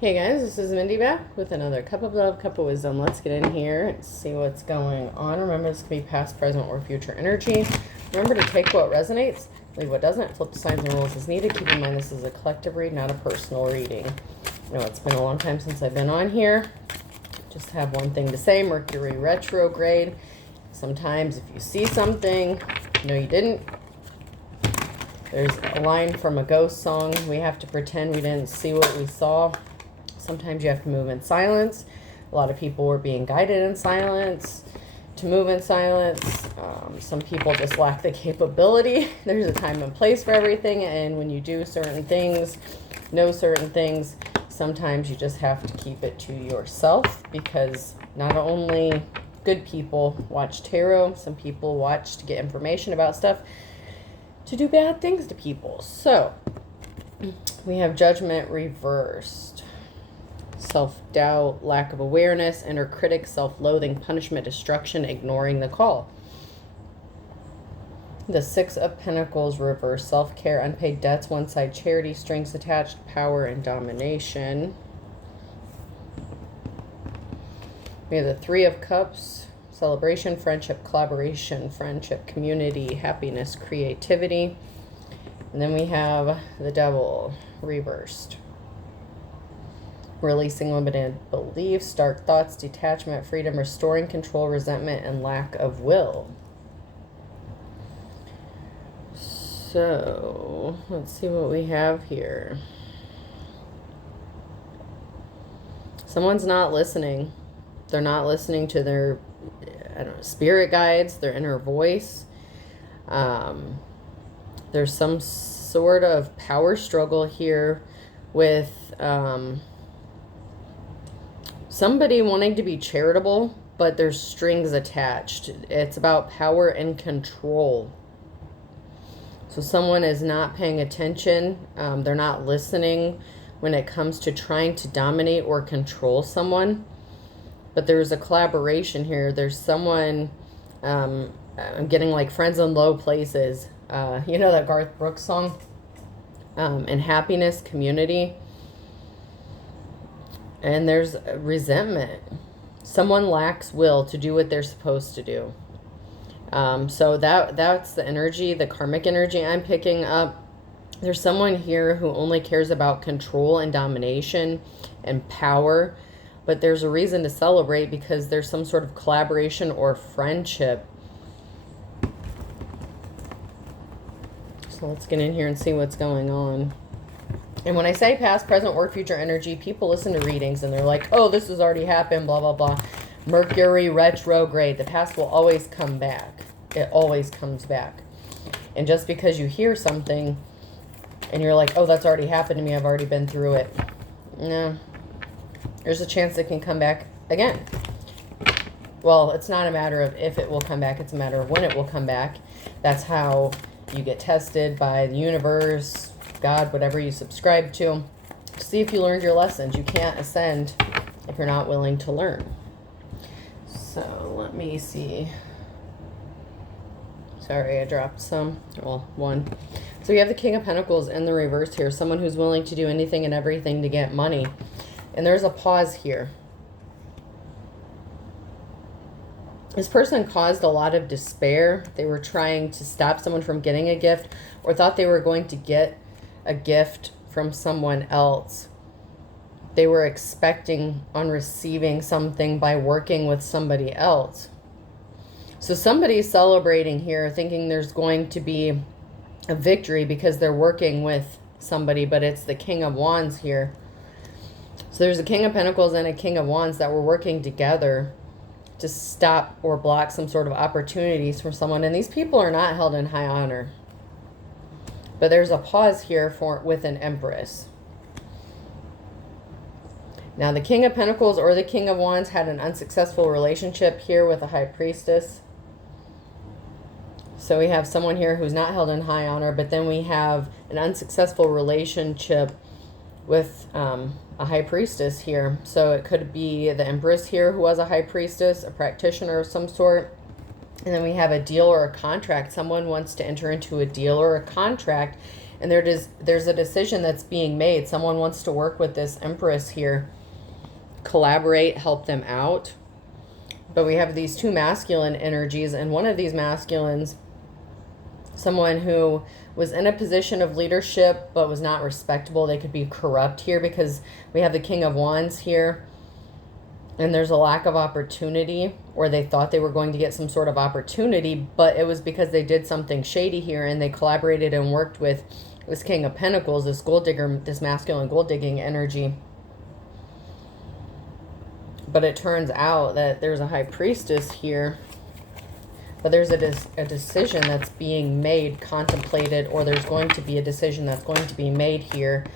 Hey guys, this is Mindy back with another cup of love, cup of wisdom. Let's get in here and see what's going on. Remember, this can be past, present, or future energy. Remember to take what resonates, leave what doesn't, flip the signs and rules as needed. Keep in mind this is a collective read, not a personal reading. I know it's been a long time since I've been on here. Just have one thing to say, Mercury retrograde. Sometimes if you see something, no you didn't. There's a line from a ghost song, we have to pretend we didn't see what we saw. Sometimes you have to move in silence. A lot of people were being guided in silence, to move in silence. Some people just lack the capability. There's a time and place for everything, and when you do certain things, know certain things, sometimes you just have to keep it to yourself, because not only good people watch tarot, some people watch to get information about stuff, to do bad things to people. So, we have Judgment reversed. Self-doubt, lack of awareness, inner critic, self-loathing, punishment, destruction, ignoring the call. The Six of Pentacles reverse, self-care, unpaid debts, one-side charity, strings attached, power, and domination. We have the Three of Cups, celebration, friendship, collaboration, friendship, community, happiness, creativity. And then we have the Devil reversed. Releasing limited beliefs, dark thoughts, detachment, freedom, restoring control, resentment, and lack of will. So, let's see what we have here. Someone's not listening. They're not listening to their, spirit guides, their inner voice. There's some sort of power struggle here with, somebody wanting to be charitable, but there's strings attached. It's about power and control. So someone is not paying attention. They're not listening when it comes to trying to dominate or control someone. But there's a collaboration here. There's someone, I'm getting like friends in low places. You know that Garth Brooks song? And happiness, community. And there's resentment. Someone lacks will to do what they're supposed to do. So that's the energy, the karmic energy I'm picking up. There's someone here who only cares about control and domination and power. But there's a reason to celebrate, because there's some sort of collaboration or friendship. So let's get in here and see what's going on. And when I say past, present, or future energy, people listen to readings and they're like, oh, this has already happened, blah, blah, blah. Mercury retrograde. The past will always come back. It always comes back. And just because you hear something and you're like, oh, that's already happened to me, I've already been through it. No. There's a chance it can come back again. Well, it's not a matter of if it will come back. It's a matter of when it will come back. That's how you get tested by the universe, God, whatever you subscribe to see if you learned your lessons. You can't ascend if you're not willing to learn. So let me see. Sorry, I dropped some. Well, one. So we have the King of Pentacles in the reverse here. Someone who's willing to do anything and everything to get money. And there's a pause here. This person caused a lot of despair. They were trying to stop someone from getting a gift, or thought they were going to get a gift from someone else. They were expecting on receiving something by working with somebody else. So somebody's celebrating here, thinking there's going to be a victory because they're working with somebody, but it's the King of Wands here. So there's a King of Pentacles and a King of Wands that were working together to stop or block some sort of opportunities for someone. And these people are not held in high honor. But there's a pause here with an Empress. Now the King of Pentacles or the King of Wands had an unsuccessful relationship here with a High Priestess. So we have someone here who's not held in high honor, but then we have an unsuccessful relationship with a High Priestess here. So it could be the Empress here who was a High Priestess, a practitioner of some sort. And then we have a deal or a contract. Someone wants to enter into a deal or a contract, And there's a decision that's being made. Someone wants to work with this Empress here, collaborate, help them out. But we have these two masculine energies, and one of these masculines, someone who was in a position of leadership but was not respectable. They could be corrupt here because we have the King of Wands here, and there's a lack of opportunity, or they thought they were going to get some sort of opportunity, but it was because they did something shady here, and they collaborated and worked with this King of Pentacles, this gold digger, this masculine gold digging energy. But it turns out that there's a High Priestess here, but there's a decision that's being made, contemplated, or there's going to be a decision that's going to be made here.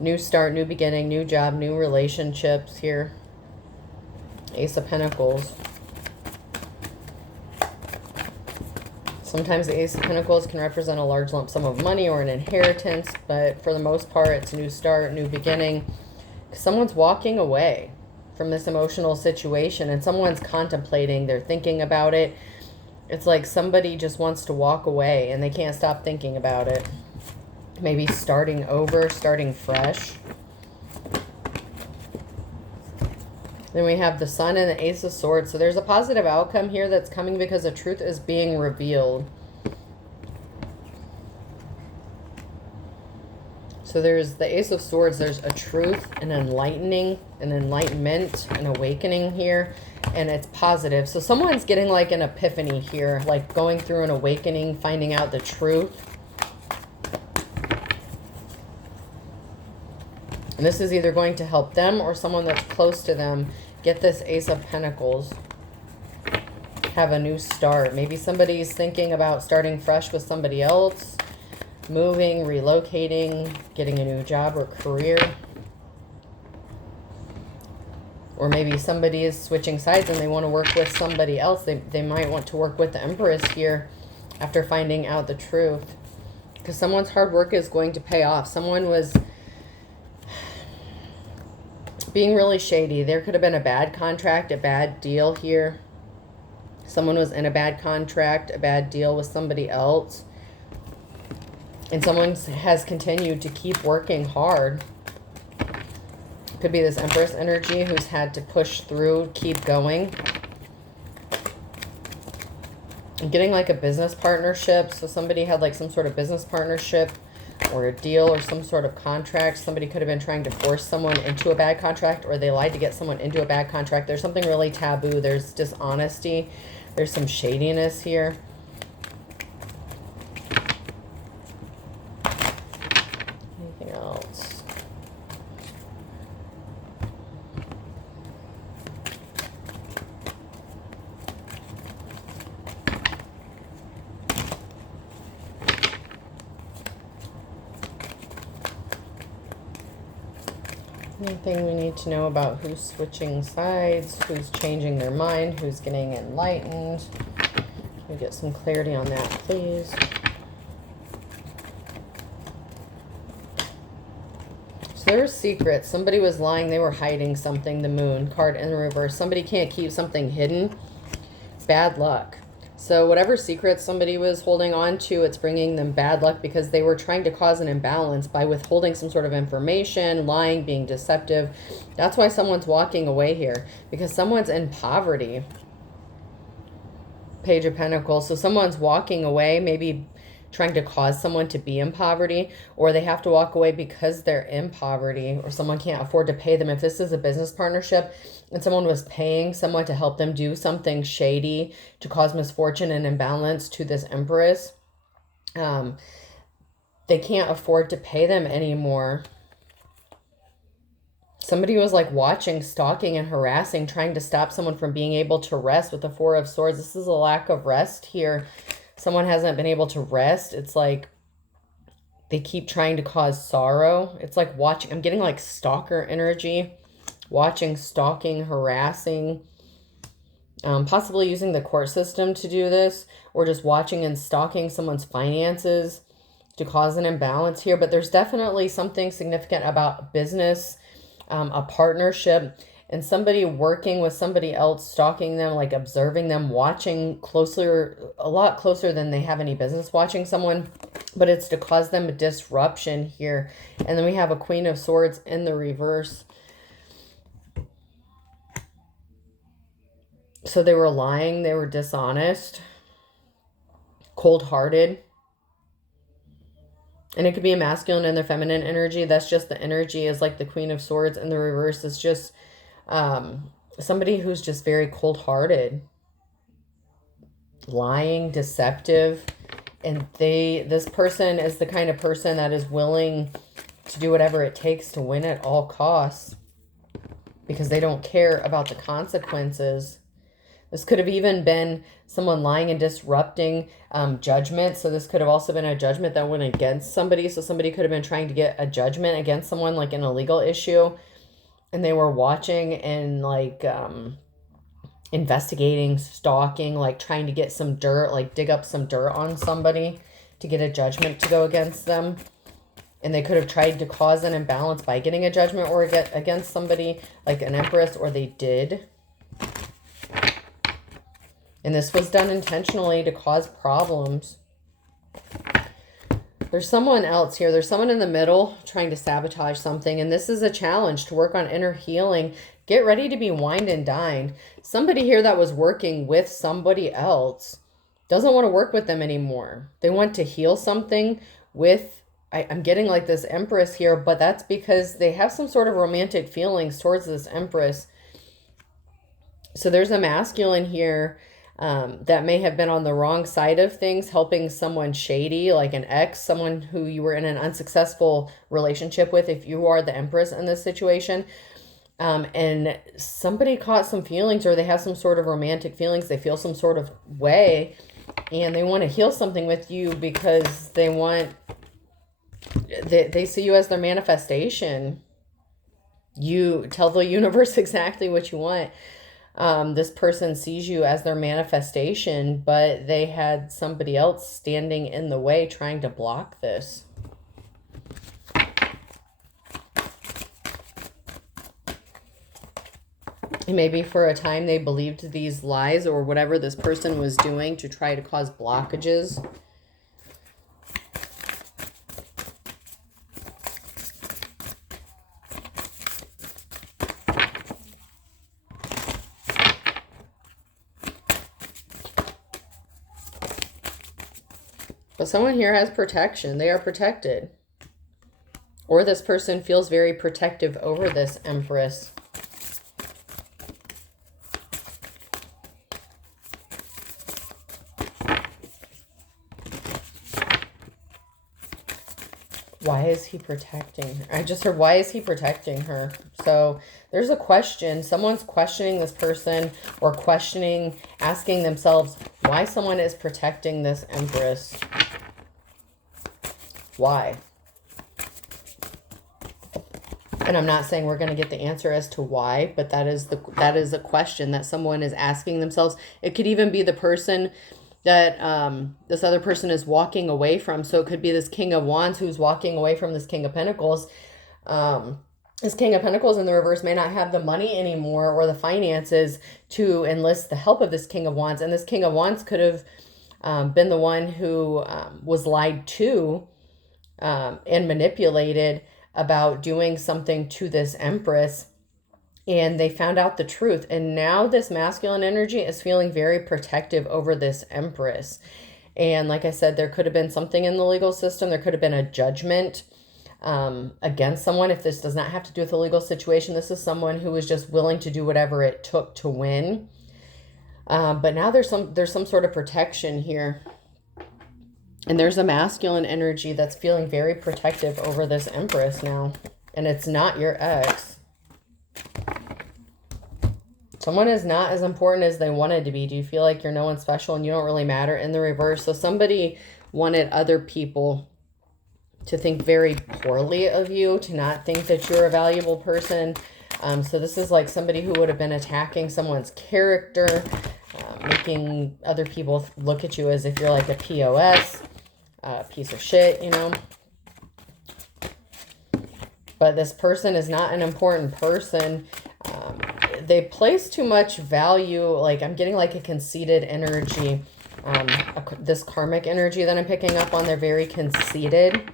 New start, new beginning, new job, new relationships here. Ace of Pentacles. Sometimes the Ace of Pentacles can represent a large lump sum of money or an inheritance, but for the most part, it's a new start, new beginning. Someone's walking away from this emotional situation, and someone's contemplating, they're thinking about it. It's like somebody just wants to walk away and they can't stop thinking about it. Maybe starting over, starting fresh. Then we have the Sun and the Ace of Swords. So there's a positive outcome here that's coming because the truth is being revealed. So there's the Ace of Swords. There's a truth, an enlightening, an enlightenment, an awakening here. And it's positive. So someone's getting like an epiphany here, like going through an awakening, finding out the truth. And this is either going to help them or someone that's close to them get this Ace of Pentacles. Have a new start. Maybe somebody's thinking about starting fresh with somebody else, moving, relocating, getting a new job or career. Or maybe somebody is switching sides and they want to work with somebody else. They might want to work with the Empress here after finding out the truth. Because someone's hard work is going to pay off. Someone was being really shady. There could have been a bad contract, a bad deal here. Someone was in a bad contract, a bad deal with somebody else. And someone has continued to keep working hard. Could be this Empress energy who's had to push through, keep going. I'm getting like a business partnership. So somebody had like some sort of business partnership or a deal or some sort of contract. Somebody could have been trying to force someone into a bad contract, or they lied to get someone into a bad contract. There's something really taboo. There's dishonesty. There's some shadiness here. Anything else? Anything we need to know about who's switching sides, who's changing their mind, who's getting enlightened? Can we get some clarity on that, please? So there's secrets. Somebody was lying. They were hiding something. The Moon card in reverse. Somebody can't keep something hidden. Bad luck. So whatever secrets somebody was holding on to, it's bringing them bad luck because they were trying to cause an imbalance by withholding some sort of information, lying, being deceptive. That's why someone's walking away here, because someone's in poverty. Page of Pentacles. So someone's walking away, maybe trying to cause someone to be in poverty, or they have to walk away because they're in poverty, or someone can't afford to pay them. If this is a business partnership and someone was paying someone to help them do something shady to cause misfortune and imbalance to this Empress, they can't afford to pay them anymore. Somebody was like watching, stalking, and harassing, trying to stop someone from being able to rest with the Four of Swords. This is a lack of rest here. Someone hasn't been able to rest. It's like they keep trying to cause sorrow. It's like watching. I'm getting like stalker energy. Watching, stalking, harassing. Possibly using the court system to do this. Or just watching and stalking someone's finances to cause an imbalance here. But there's definitely something significant about business, a partnership, and somebody working with somebody else, stalking them, like observing them, watching closer, a lot closer than they have any business watching someone. but it's to cause them a disruption here. And then we have a Queen of Swords in the reverse. So they were lying, they were dishonest, cold-hearted. And it could be a masculine and their feminine energy. That's just the energy is like the Queen of Swords, and the reverse is just somebody who's just very cold-hearted, lying, deceptive. And this person is the kind of person that is willing to do whatever it takes to win at all costs, because they don't care about the consequences. This could have even been someone lying and disrupting judgment. So this could have also been a judgment that went against somebody. So somebody could have been trying to get a judgment against someone, like in a legal issue, and they were watching and like investigating, stalking, like trying to get some dirt, like dig up some dirt on somebody to get a judgment to go against them. And they could have tried to cause an imbalance by getting a judgment or get against somebody like an Empress, or they did. And this was done intentionally to cause problems. There's someone else here. There's someone in the middle trying to sabotage something. And this is a challenge to work on inner healing. Get ready to be wined and dined. Somebody here that was working with somebody else doesn't want to work with them anymore. They want to heal something with, I'm getting like this Empress here, but that's because they have some sort of romantic feelings towards this Empress. So there's a masculine here that may have been on the wrong side of things, helping someone shady, like an ex, someone who you were in an unsuccessful relationship with, if you are the Empress in this situation. And somebody caught some feelings, or they have some sort of romantic feelings. They feel some sort of way, and they want to heal something with you because they want, they see you as their manifestation. You tell the universe exactly what you want. This person sees you as their manifestation, but they had somebody else standing in the way trying to block this. And maybe for a time they believed these lies or whatever this person was doing to try to cause blockages. But someone here has protection. They are protected. Or this person feels very protective over this Empress. Why is he protecting her? I just heard, why is he protecting her? So there's a question. Someone's questioning this person, or questioning, asking themselves why someone is protecting this Empress. Why? And I'm not saying we're going to get the answer as to why, but that is a question that someone is asking themselves. It could even be the person that this other person is walking away from. So it could be this King of Wands who's walking away from this King of Pentacles. This King of Pentacles in the reverse may not have the money anymore or the finances to enlist the help of this King of Wands. And this King of Wands could have been the one who was lied to and manipulated about doing something to this Empress. And they found out the truth. And now this masculine energy is feeling very protective over this Empress. And like I said, there could have been something in the legal system. There could have been a judgment against someone. If this does not have to do with a legal situation, this is someone who was just willing to do whatever it took to win. But now there's some sort of protection here. And there's a masculine energy that's feeling very protective over this Empress now. And it's not your ex. Someone is not as important as they wanted to be. Do you feel like you're no one special and you don't really matter? In the reverse. So somebody wanted other people to think very poorly of you, to not think that you're a valuable person. So this is like somebody who would have been attacking someone's character, making other people look at you as if you're like a POS, piece of shit, you know. But this person is not an important person. They place too much value, like I'm getting like a conceited energy This karmic energy that I'm picking up on, they're very conceited.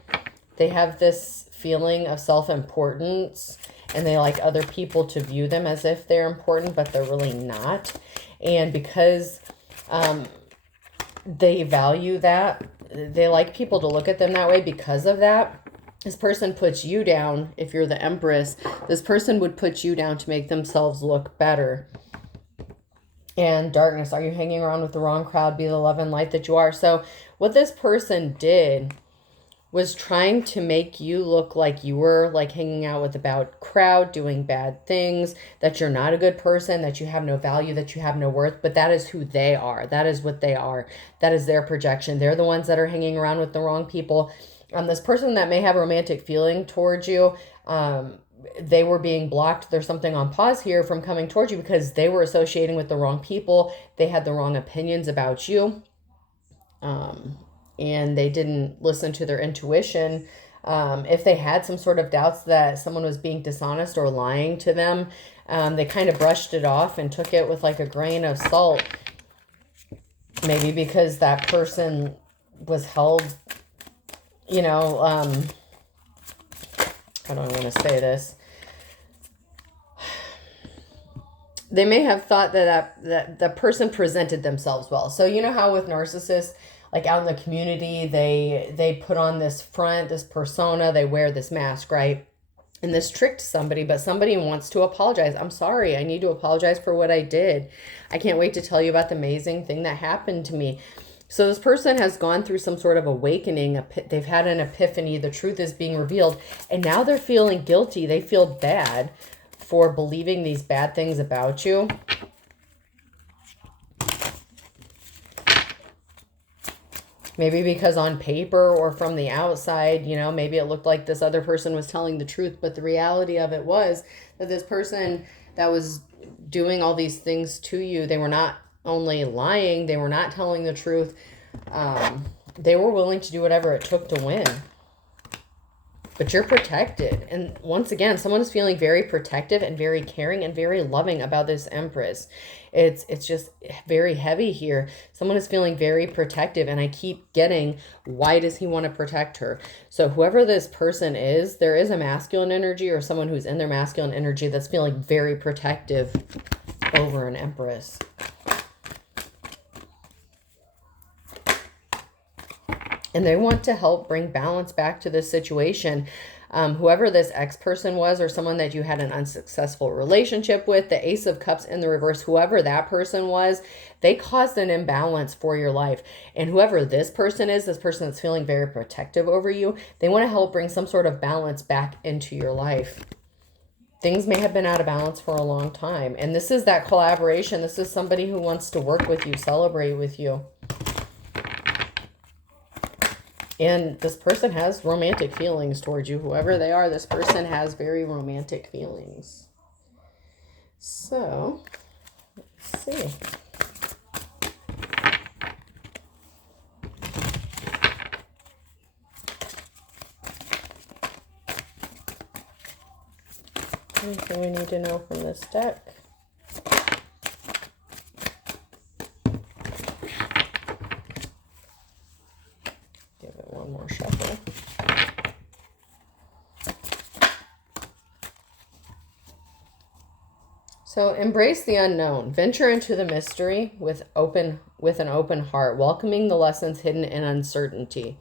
They have this feeling of self-importance, and they like other people to view them as if they're important, but they're really not. And because they value that, they like people to look at them that way because of that. This person puts you down. If you're the Empress, this person would put you down to make themselves look better. And darkness, are you hanging around with the wrong crowd? Be the love and light that you are. So what this person did was trying to make you look like you were like hanging out with a bad crowd, doing bad things, that you're not a good person, that you have no value, that you have no worth. But that is who they are. That is what they are. That is their projection. They're the ones that are hanging around with the wrong people. This person that may have a romantic feeling towards you, they were being blocked. There's something on pause here from coming towards you because they were associating with the wrong people. They had the wrong opinions about you. And they didn't listen to their intuition. If they had some sort of doubts that someone was being dishonest or lying to them, they kind of brushed it off and took it with like a grain of salt. Maybe because that person was held, you know, how do I want to say this? They may have thought that the person presented themselves well. So you know how with narcissists, like out in the community, they put on this front, this persona, they wear this mask, right? And this tricked somebody, but somebody wants to apologize. I'm sorry, I need to apologize for what I did. I can't wait to tell you about the amazing thing that happened to me. So this person has gone through some sort of awakening. They've had an epiphany. The truth is being revealed. And now they're feeling guilty. They feel bad for believing these bad things about you. Maybe because on paper or from the outside, you know, maybe it looked like this other person was telling the truth. But the reality of it was that this person that was doing all these things to you, they were not only lying, they were not telling the truth. They were willing to do whatever it took to win. But you're protected. And once again, someone is feeling very protective and very caring and very loving about this Empress. It's just very heavy here. Someone is feeling very protective, and I keep getting, why does he want to protect her? So whoever this person is, there is a masculine energy or someone who's in their masculine energy that's feeling very protective over an Empress. And they want to help bring balance back to this situation. Whoever this ex-person was, or someone that you had an unsuccessful relationship with, the Ace of Cups in the reverse, whoever that person was, they caused an imbalance for your life. And whoever this person is, this person that's feeling very protective over you, they want to help bring some sort of balance back into your life. Things may have been out of balance for a long time. And this is that collaboration. This is somebody who wants to work with you, celebrate with you. And this person has romantic feelings towards you. Whoever they are, this person has very romantic feelings. So, let's see. Anything we need to know from this deck? One more shuffle. So embrace the unknown. Venture into the mystery with an open heart, welcoming the lessons hidden in uncertainty.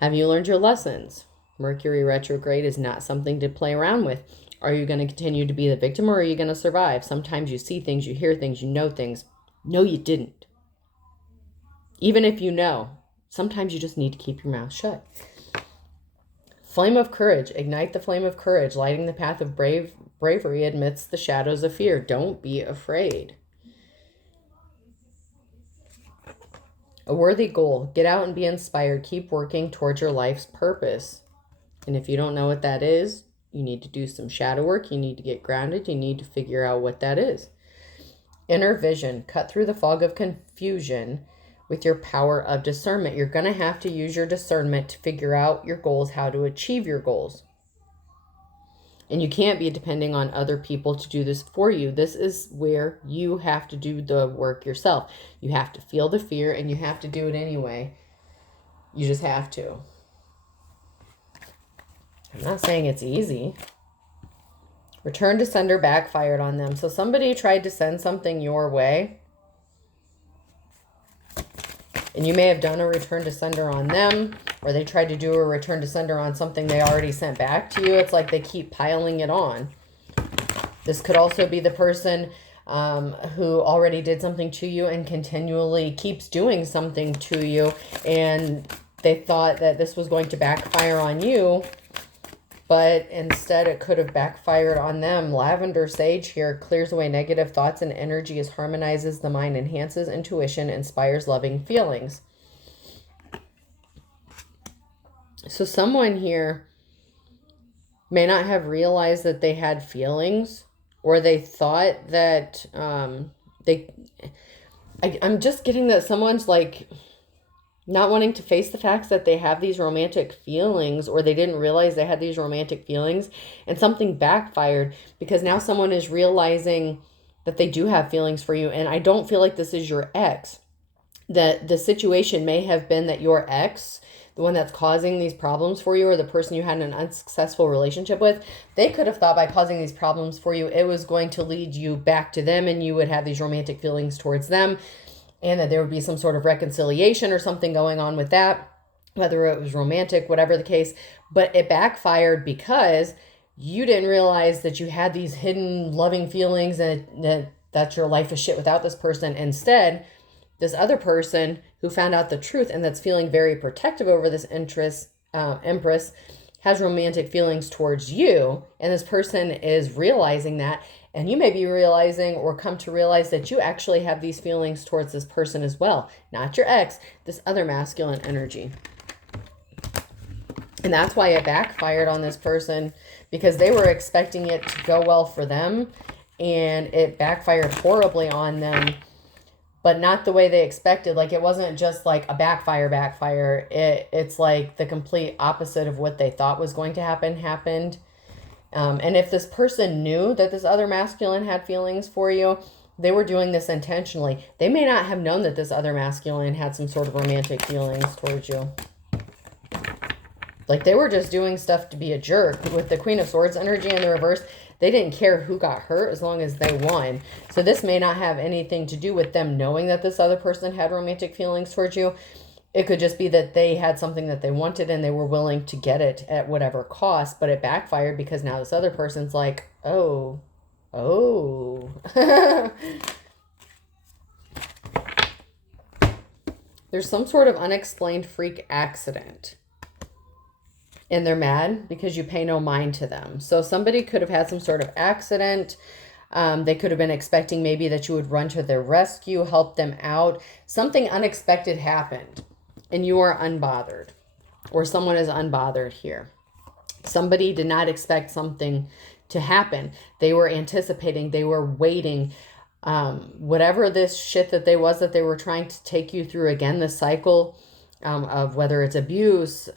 Have you learned your lessons? Mercury retrograde is not something to play around with. Are you going to continue to be the victim, or are you going to survive? Sometimes you see things, you hear things, you know things. No, you didn't. Even if you know, sometimes you just need to keep your mouth shut. Flame of courage. Ignite the flame of courage, lighting the path of bravery amidst the shadows of fear. Don't be afraid. A worthy goal. Get out and be inspired. Keep working towards your life's purpose. And if you don't know what that is, you need to do some shadow work. You need to get grounded. You need to figure out what that is. Inner vision. Cut through the fog of confusion with your power of discernment. You're going to have to use your discernment to figure out your goals, how to achieve your goals. And you can't be depending on other people to do this for you. This is where you have to do the work yourself. You have to feel the fear and you have to do it anyway. You just have to. I'm not saying it's easy. Return to sender backfired on them. So somebody tried to send something your way. And you may have done a return to sender on them, or they tried to do a return to sender on something they already sent back to you. It's like they keep piling it on. This could also be the person who already did something to you and continually keeps doing something to you. And they thought that this was going to backfire on you, but instead it could have backfired on them. Lavender Sage here clears away negative thoughts and energies, harmonizes the mind, enhances intuition, inspires loving feelings. So someone here may not have realized that they had feelings, or they thought that I'm just getting that someone's like not wanting to face the facts that they have these romantic feelings, or they didn't realize they had these romantic feelings, and something backfired because now someone is realizing that they do have feelings for you. And I don't feel like this is your ex. That the situation may have been that your ex, the one that's causing these problems for you, or the person you had an unsuccessful relationship with, they could have thought by causing these problems for you, it was going to lead you back to them and you would have these romantic feelings towards them, and that there would be some sort of reconciliation or something going on with that, whether it was romantic, whatever the case. But it backfired because you didn't realize that you had these hidden loving feelings and that your life is shit without this person. Instead, this other person who found out the truth and that's feeling very protective over this empress has romantic feelings towards you. And this person is realizing that. And you may be realizing or come to realize that you actually have these feelings towards this person as well. Not your ex, this other masculine energy. And that's why it backfired on this person, because they were expecting it to go well for them. And it backfired horribly on them, but not the way they expected. Like, it wasn't just like a backfire. It's like the complete opposite of what they thought was going to happen happened. And if this person knew that this other masculine had feelings for you, they were doing this intentionally. They may not have known that this other masculine had some sort of romantic feelings towards you. Like, they were just doing stuff to be a jerk. With the Queen of Swords energy in the reverse, they didn't care who got hurt as long as they won. So this may not have anything to do with them knowing that this other person had romantic feelings towards you. It could just be that they had something that they wanted and they were willing to get it at whatever cost, but it backfired because now this other person's like, oh. There's some sort of unexplained freak accident. And they're mad because you pay no mind to them. So somebody could have had some sort of accident. They could have been expecting maybe that you would run to their rescue, help them out. Something unexpected happened and you are unbothered, or someone is unbothered here. Somebody did not expect something to happen. They were anticipating, they were waiting. Whatever this shit that they were trying to take you through again, the cycle of whether it's abuse,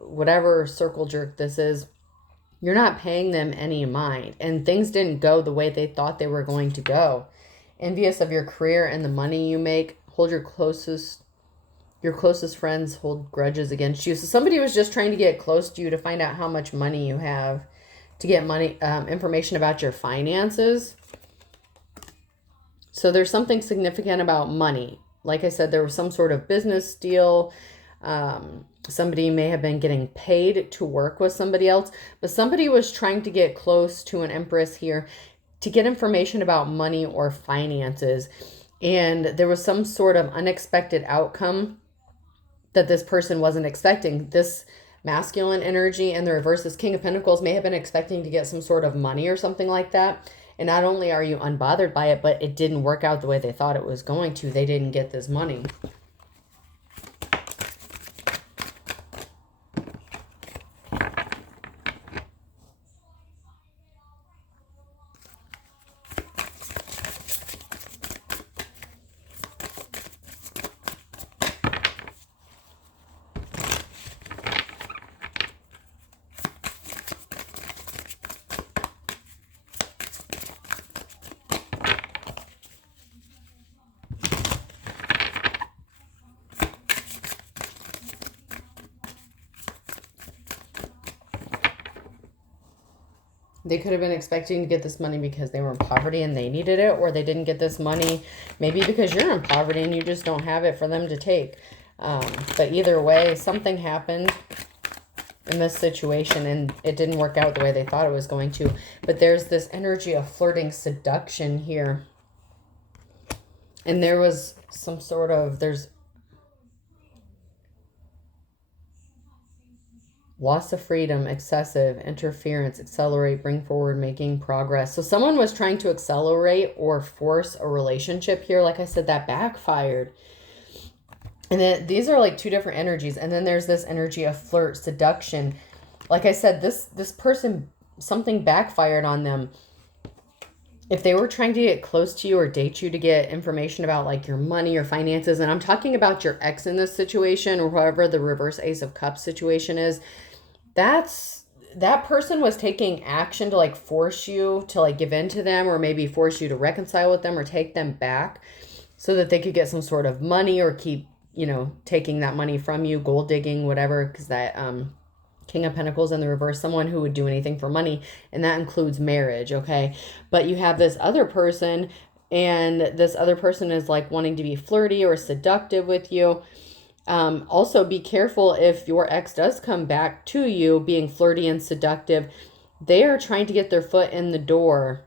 whatever circle jerk this is, you're not paying them any mind, and things didn't go the way they thought they were going to go. Envious of your career and the money you make. Hold your closest friends hold grudges against you. So somebody was just trying to get close to you to find out how much money you have, to get information about your finances. So there's something significant about money. Like I said, there was some sort of business deal. Somebody may have been getting paid to work with somebody else, but somebody was trying to get close to an empress here to get information about money or finances. And there was some sort of unexpected outcome that this person wasn't expecting. This masculine energy and the reverse, this King of Pentacles, may have been expecting to get some sort of money or something like that. And not only are you unbothered by it, but it didn't work out the way they thought it was going to. They didn't get this money. They could have been expecting to get this money because they were in poverty and they needed it, or they didn't get this money maybe because you're in poverty and you just don't have it for them to take. But either way, something happened in this situation and it didn't work out the way they thought it was going to. But there's this energy of flirting seduction here. And there was some sort of, there's loss of freedom, excessive, interference, accelerate, bring forward, making progress. So someone was trying to accelerate or force a relationship here. Like I said, that backfired. And then these are like two different energies. And then there's this energy of flirt, seduction. Like I said, this person, something backfired on them. If they were trying to get close to you or date you to get information about like your money or finances, and I'm talking about your ex in this situation or whoever the reverse Ace of Cups situation is, that person was taking action to like force you to like give in to them, or maybe force you to reconcile with them or take them back so that they could get some sort of money or keep, you know, taking that money from you, gold digging, whatever, because that King of Pentacles in the reverse, someone who would do anything for money, and that includes marriage, okay? But you have this other person, and this other person is like wanting to be flirty or seductive with you. Also, be careful if your ex does come back to you being flirty and seductive. They are trying to get their foot in the door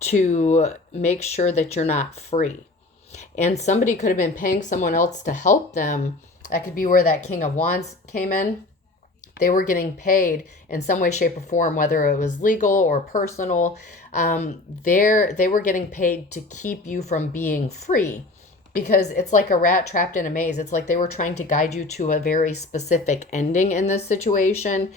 to make sure that you're not free. And somebody could have been paying someone else to help them. That could be where that King of Wands came in. They were getting paid in some way, shape, or form, whether it was legal or personal. They were getting paid to keep you from being free, because it's like a rat trapped in a maze. It's like they were trying to guide you to a very specific ending in this situation.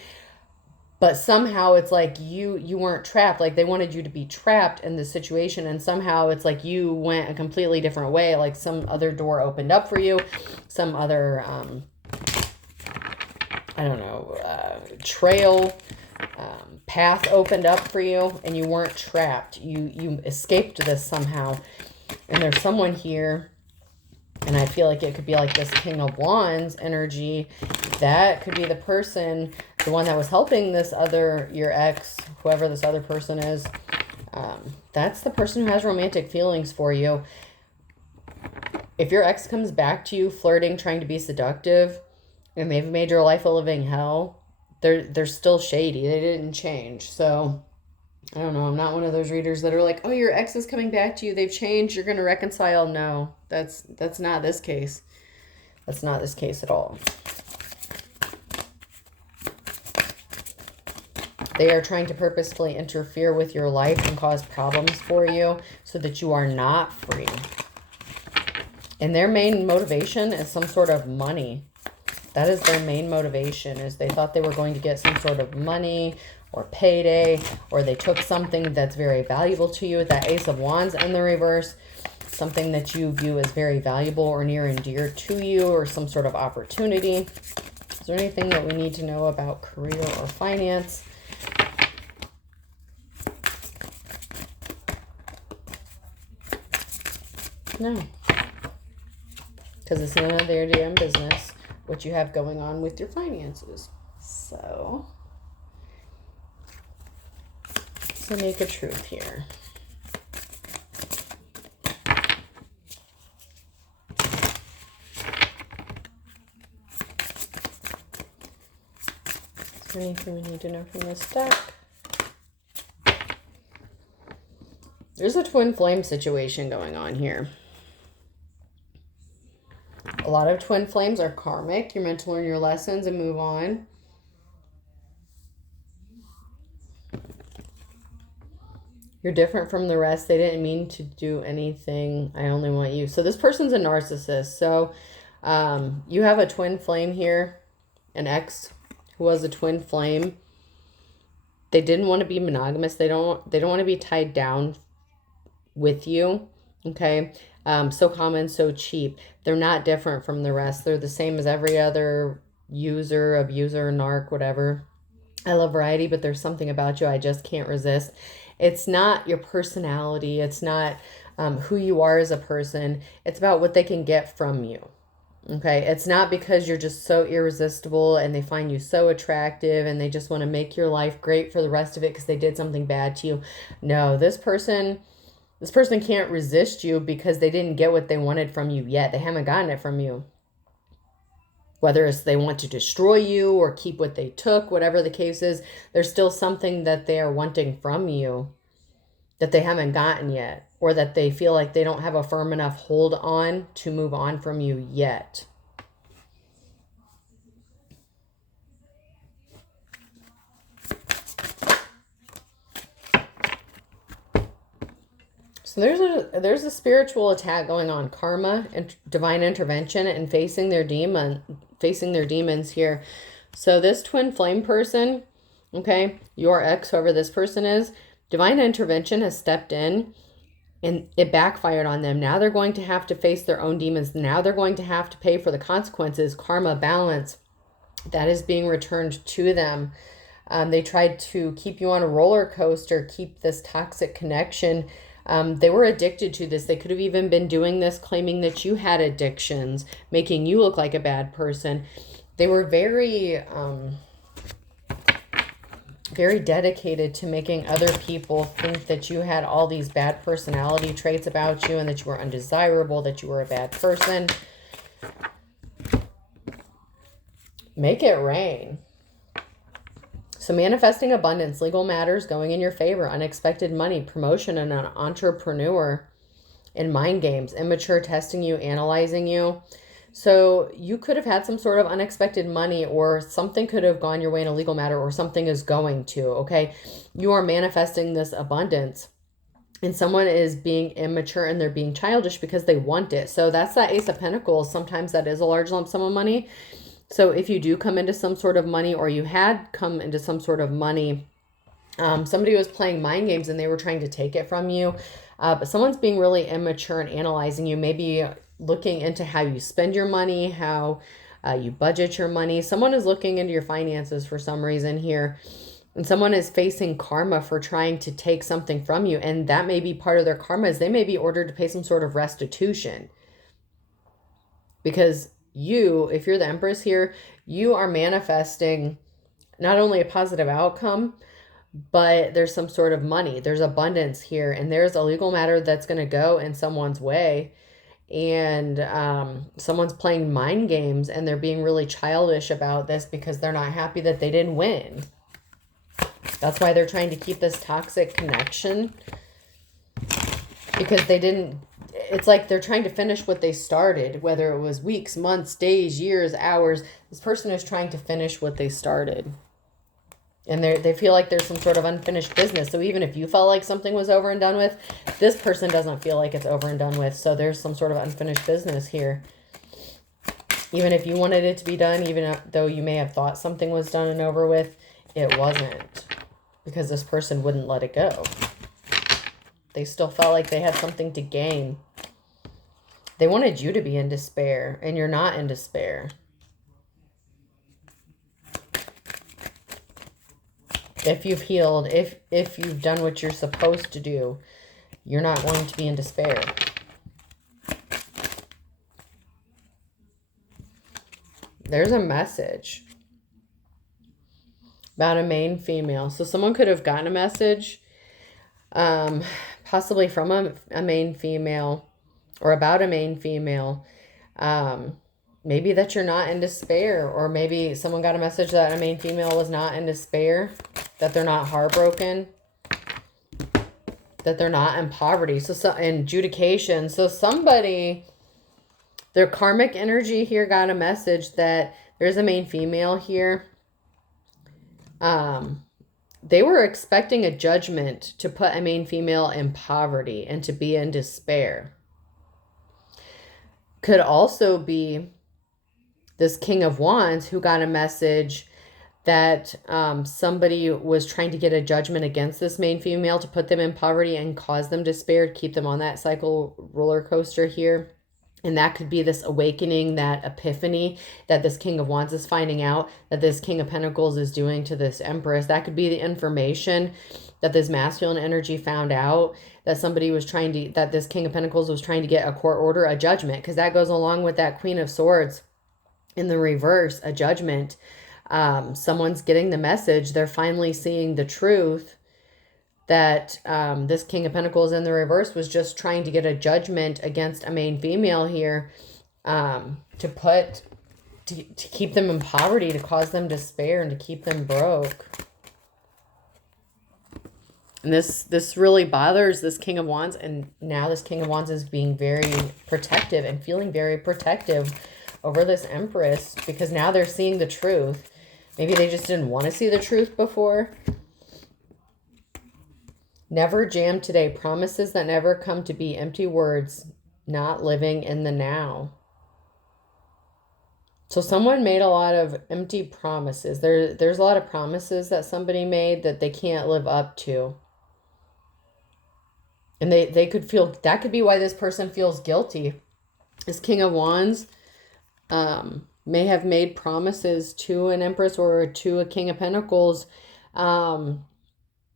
But somehow it's like you weren't trapped. Like they wanted you to be trapped in this situation. And somehow it's like you went a completely different way. Like some other door opened up for you. Some other, I don't know, trail, path opened up for you. And you weren't trapped. You escaped this somehow. And there's someone here. And I feel like it could be like this King of Wands energy. That could be the person, the one that was helping this other, your ex, whoever this other person is. That's the person who has romantic feelings for you. If your ex comes back to you flirting, trying to be seductive, and they've made your life a living hell, they're still shady. They didn't change. So I don't know. I'm not one of those readers that are like, oh, your ex is coming back to you. They've changed. You're going to reconcile. No, that's not this case. That's not this case at all. They are trying to purposefully interfere with your life and cause problems for you so that you are not free. And their main motivation is some sort of money. That is their main motivation, is they thought they were going to get some sort of money or payday, or they took something that's very valuable to you. That Ace of Wands in the reverse, something that you view as very valuable or near and dear to you, or some sort of opportunity. Is there anything that we need to know about career or finance? No. Because it's none of their damn business what you have going on with your finances. So make a truth here. Is there anything we need to know from this deck? There's a twin flame situation going on here. A lot of twin flames are karmic. You're meant to learn your lessons and move on. You're different from the rest. They didn't mean to do anything. I only want you. So this person's a narcissist. So you have a twin flame here, an ex who was a twin flame. They didn't want to be monogamous. They don't want to be tied down with you. Okay. So common, so cheap. They're not different from the rest. They're the same as every other user, abuser, narc, whatever. I love variety, but there's something about you I just can't resist. It's not your personality. It's not who you are as a person. It's about what they can get from you. Okay, it's not because you're just so irresistible and they find you so attractive and they just want to make your life great for the rest of it because they did something bad to you. No, this person can't resist you because they didn't get what they wanted from you yet. They haven't gotten it from you. Whether it's they want to destroy you or keep what they took, whatever the case is, there's still something that they are wanting from you that they haven't gotten yet, or that they feel like they don't have a firm enough hold on to move on from you yet. So there's a spiritual attack going on, karma and divine intervention and facing their demons here. So this twin flame person, okay, your ex, whoever this person is, divine intervention has stepped in and it backfired on them. Now they're going to have to face their own demons. Now they're going to have to pay for the consequences, karma, balance that is being returned to them. They tried to keep you on a roller coaster, keep this toxic connection. They were addicted to this. They could have even been doing this, claiming that you had addictions, making you look like a bad person. They were very dedicated to making other people think that you had all these bad personality traits about you and that you were undesirable, that you were a bad person. Make it rain. So manifesting abundance, legal matters going in your favor, unexpected money, promotion, and an entrepreneur in mind games, immature testing you, analyzing you. So you could have had some sort of unexpected money, or something could have gone your way in a legal matter, or something is going to, okay? You are manifesting this abundance and someone is being immature and they're being childish because they want it. So that's that Ace of Pentacles. Sometimes that is a large lump sum of money. So if you do come into some sort of money, or you had come into some sort of money, somebody was playing mind games and they were trying to take it from you. But someone's being really immature and analyzing you, maybe looking into how you spend your money, how you budget your money. Someone is looking into your finances for some reason here. And someone is facing karma for trying to take something from you. And that may be part of their karma, is they may be ordered to pay some sort of restitution. Because you, if you're the Empress here, you are manifesting not only a positive outcome, but there's some sort of money. There's abundance here. And there's a legal matter that's going to go in someone's way. And someone's playing mind games and they're being really childish about this because they're not happy that they didn't win. That's why they're trying to keep this toxic connection, because they didn't, it's like they're trying to finish what they started, whether it was weeks, months, days, years, hours. This person is trying to finish what they started. And they feel like there's some sort of unfinished business. So even if you felt like something was over and done with, this person doesn't feel like it's over and done with. So there's some sort of unfinished business here. Even if you wanted it to be done, even though you may have thought something was done and over with, it wasn't. Because this person wouldn't let it go. They still felt like they had something to gain. They wanted you to be in despair, and you're not in despair. If you've healed, if you've done what you're supposed to do, you're not going to be in despair. There's a message about a main female. So someone could have gotten a message, possibly from a main female, or about a main female. Maybe that you're not in despair, or maybe someone got a message that a main female was not in despair, that they're not heartbroken, that they're not in poverty. So in adjudication. So somebody, their karmic energy here got a message that there's a main female here. They were expecting a judgment to put a main female in poverty and to be in despair. Could also be this King of Wands who got a message that somebody was trying to get a judgment against this main female to put them in poverty and cause them despair, keep them on that cycle roller coaster here. And that could be this awakening, that epiphany that this King of Wands is finding out, that this King of Pentacles is doing to this Empress. That could be the information that this masculine energy found out, that somebody was trying to, that this King of Pentacles was trying to get a court order, a judgment, because that goes along with that Queen of Swords in the reverse, a judgment. Someone's getting the message. They're finally seeing the truth that this King of Pentacles in the reverse was just trying to get a judgment against a main female here, to keep them in poverty, to cause them despair, and to keep them broke. And this really bothers this King of Wands, and now this King of Wands is being very protective and feeling very protective over this Empress, because now they're seeing the truth. Maybe they just didn't want to see the truth before. Never jam today. Promises that never come to be. Empty words, not living in the now. So someone made a lot of empty promises. There's a lot of promises that somebody made that they can't live up to. And they could feel, that could be why this person feels guilty. This King of Wands may have made promises to an Empress or to a King of Pentacles,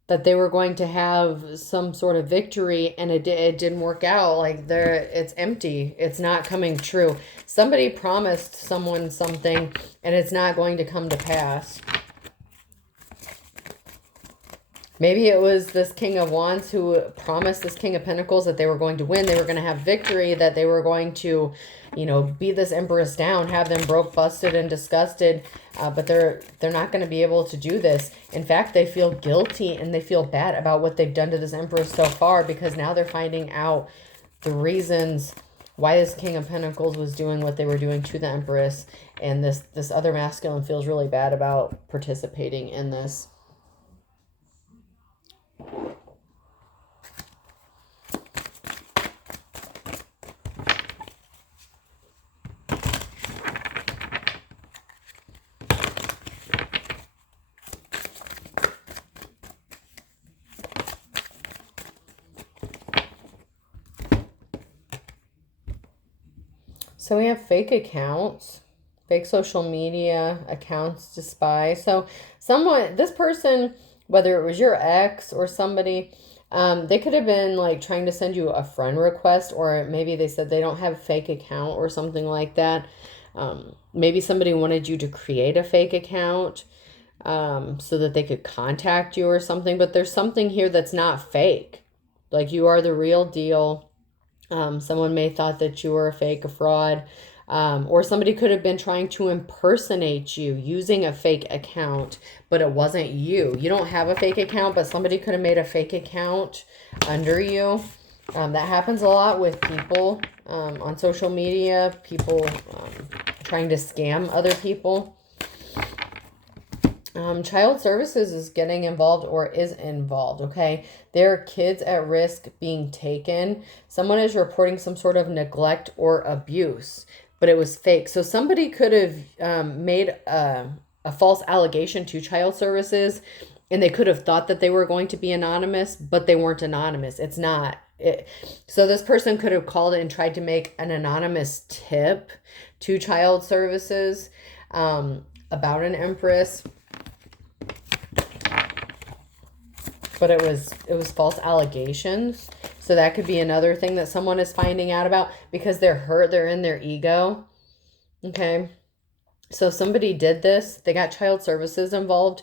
that they were going to have some sort of victory, and it didn't work out. Like, it's empty. It's not coming true. Somebody promised someone something, and it's not going to come to pass. Maybe it was this King of Wands who promised this King of Pentacles that they were going to win. They were going to have victory, that they were going to, beat this Empress down, have them broke, busted, and disgusted. But they're not going to be able to do this. In fact, they feel guilty and they feel bad about what they've done to this Empress so far, because now they're finding out the reasons why this King of Pentacles was doing what they were doing to the Empress. And this other masculine feels really bad about participating in this. So we have fake accounts, fake social media accounts to spy. So this person, whether it was your ex or somebody, they could have been like trying to send you a friend request, or maybe they said they don't have a fake account or something like that. Maybe somebody wanted you to create a fake account so that they could contact you or something. But there's something here that's not fake. Like, you are the real deal. Someone may have thought that you were a fake, a fraud, or somebody could have been trying to impersonate you using a fake account, but it wasn't you. You don't have a fake account, but somebody could have made a fake account under you. That happens a lot with people on social media, people trying to scam other people. Child services is getting involved or is involved, okay? There are kids at risk being taken. Someone is reporting some sort of neglect or abuse, but it was fake. So somebody could have made a false allegation to child services, and they could have thought that they were going to be anonymous, but they weren't anonymous. It's not. So this person could have called and tried to make an anonymous tip to child services about an Empress. But it was false allegations. So that could be another thing that someone is finding out about, because they're hurt, they're in their ego. Okay. So somebody did this. They got child services involved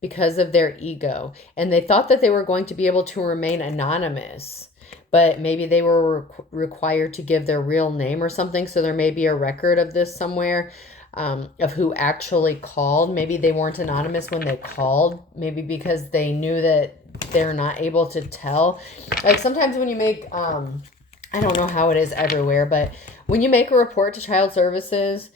because of their ego. And they thought that they were going to be able to remain anonymous, but maybe they were required to give their real name or something. So there may be a record of this somewhere. Of who actually called. Maybe they weren't anonymous when they called. Maybe because they knew that they're not able to tell. Like, sometimes when you make, I don't know how it is everywhere, but when you make a report to child services,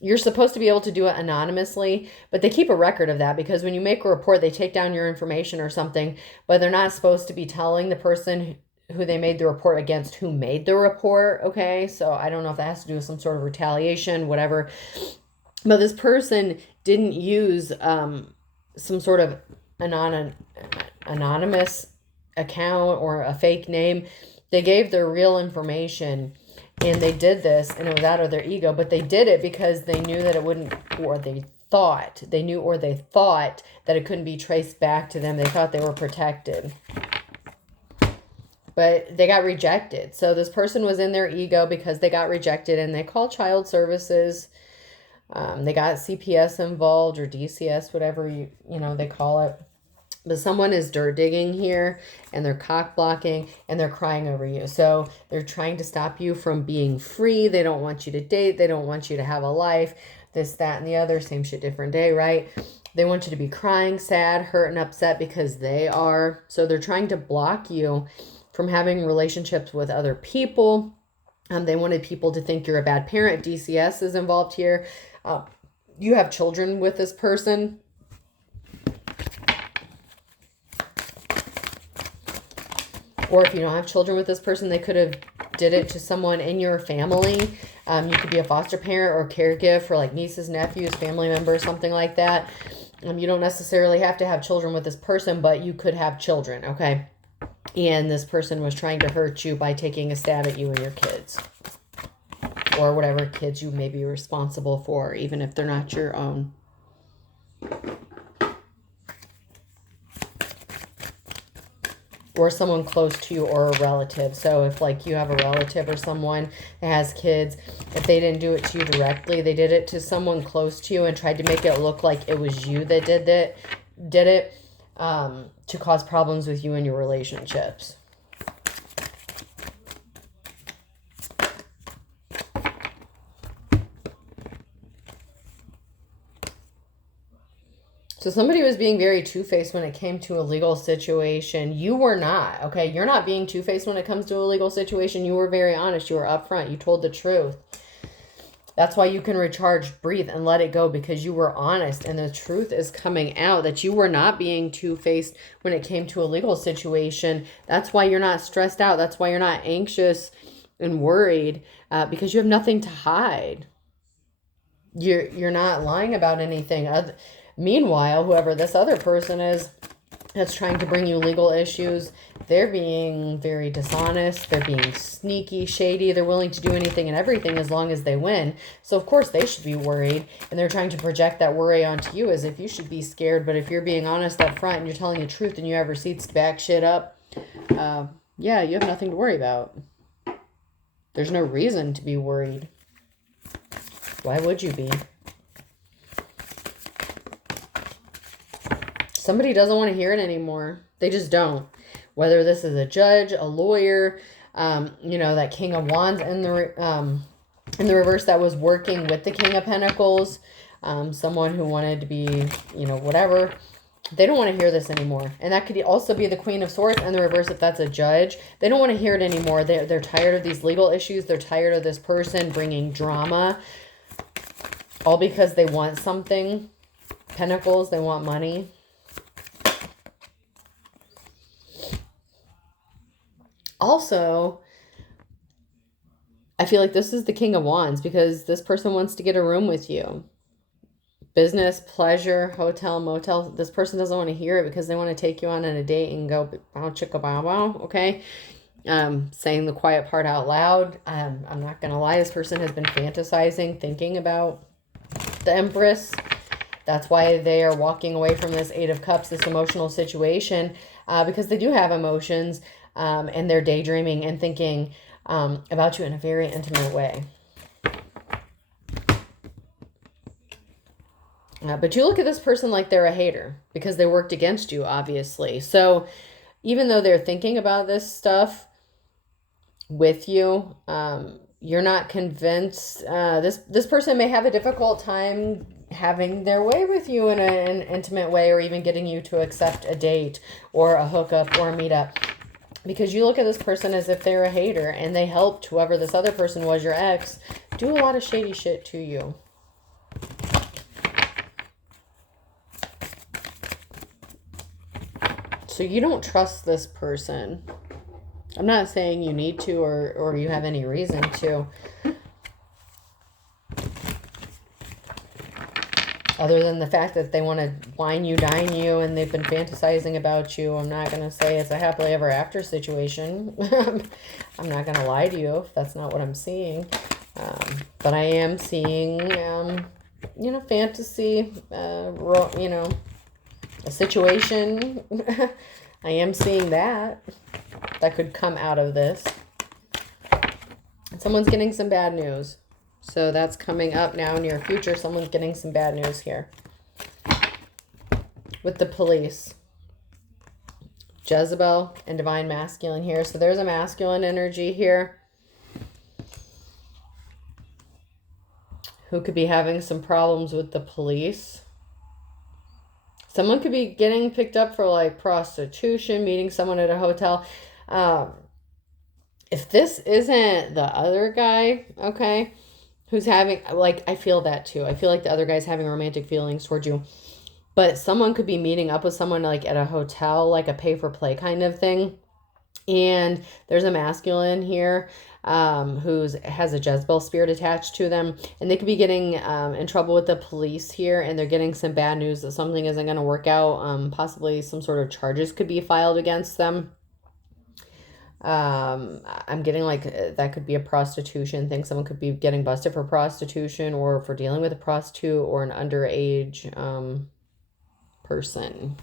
you're supposed to be able to do it anonymously, but they keep a record of that, because when you make a report, they take down your information or something, but they're not supposed to be telling the person who they made the report against who made the report, okay? So I don't know if that has to do with some sort of retaliation, whatever. But this person didn't use some sort of anonymous account or a fake name. They gave their real information, and they did this, and it was out of their ego, but they did it because they knew that it wouldn't, or they thought that it couldn't be traced back to them. They thought they were protected, but they got rejected. So this person was in their ego because they got rejected, and they called child services. They got CPS involved, or DCS, whatever you know they call it. But someone is dirt digging here, and they're cock blocking, and they're crying over you. So they're trying to stop you from being free. They don't want you to date. They don't want you to have a life. This, that, and the other. Same shit, different day, right? They want you to be crying, sad, hurt, and upset because they are. So they're trying to block you from having relationships with other people. They wanted people to think you're a bad parent. DCS is involved here. You have children with this person. Or if you don't have children with this person, they could have did it to someone in your family. You could be a foster parent or caregiver for like nieces, nephews, family members, something like that. You don't necessarily have to have children with this person, but you could have children, okay? And this person was trying to hurt you by taking a stab at you and your kids. Or whatever kids you may be responsible for, even if they're not your own. Or someone close to you, or a relative. So if like you have a relative or someone that has kids, if they didn't do it to you directly, they did it to someone close to you and tried to make it look like it was you that did it to cause problems with you and your relationships. So somebody was being very two-faced when it came to a legal situation. You were not, okay? You're not being two-faced when it comes to a legal situation. You were very honest. You were upfront. You told the truth. That's why you can recharge, breathe, and let it go, because you were honest, and the truth is coming out that you were not being two-faced when it came to a legal situation. That's why you're not stressed out. That's why you're not anxious and worried, because you have nothing to hide. You're not lying about anything. Meanwhile, whoever this other person is that's trying to bring you legal issues, they're being very dishonest. They're being sneaky, shady. They're willing to do anything and everything as long as they win. So, of course, they should be worried. And they're trying to project that worry onto you as if you should be scared. But if you're being honest up front and you're telling the truth and you have receipts to back shit up, yeah, you have nothing to worry about. There's no reason to be worried. Why would you be? Somebody doesn't want to hear it anymore. They just don't. Whether this is a judge, a lawyer, that King of Wands in the reverse that was working with the King of Pentacles, someone who wanted to be, whatever. They don't want to hear this anymore. And that could also be the Queen of Swords in the reverse if that's a judge. They don't want to hear it anymore. They're tired of these legal issues. They're tired of this person bringing drama. All because they want something. Pentacles, they want money. Also, I feel like this is the King of Wands because this person wants to get a room with you. Business, pleasure, hotel, motel. This person doesn't want to hear it because they want to take you on a date and go, bow, chicka, bow, wow, okay? Saying the quiet part out loud. I'm not going to lie. This person has been fantasizing, thinking about the Empress. That's why they are walking away from this Eight of Cups, this emotional situation, because they do have emotions. And they're daydreaming and thinking about you in a very intimate way. But you look at this person like they're a hater because they worked against you, obviously. So even though they're thinking about this stuff with you, you're not convinced. This person may have a difficult time having their way with you in an intimate way, or even getting you to accept a date or a hookup or a meetup. Because you look at this person as if they're a hater, and they helped whoever this other person was, your ex, do a lot of shady shit to you. So you don't trust this person. I'm not saying you need to or you have any reason to. Other than the fact that they want to wine you, dine you, and they've been fantasizing about you. I'm not going to say it's a happily ever after situation. I'm not going to lie to you if that's not what I'm seeing. But I am seeing, fantasy, a situation. I am seeing that could come out of this. And someone's getting some bad news. So that's coming up now, near future. Someone's getting some bad news here. With the police. Jezebel and divine masculine here. So there's a masculine energy here. Who could be having some problems with the police. Someone could be getting picked up for like prostitution, meeting someone at a hotel. If this isn't the other guy, okay, who's having, like, I feel that too. I feel like the other guy's having romantic feelings towards you. But someone could be meeting up with someone like at a hotel, like a pay for play kind of thing. And there's a masculine here who has a Jezebel spirit attached to them. And they could be getting in trouble with the police here. And they're getting some bad news that something isn't going to work out. Possibly some sort of charges could be filed against them. I'm getting like that could be a prostitution thing. Someone could be getting busted for prostitution or for dealing with a prostitute or an underage person.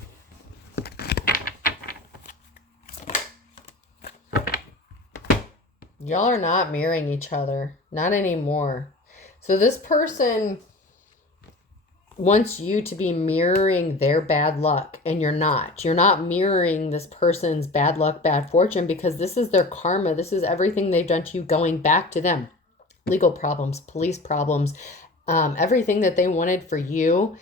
Y'all are not mirroring each other. Not anymore. So this person wants you to be mirroring their bad luck, and you're not. You're not mirroring this person's bad luck, bad fortune, because this is their karma. This is everything they've done to you going back to them. Legal problems, police problems, everything that they wanted for you,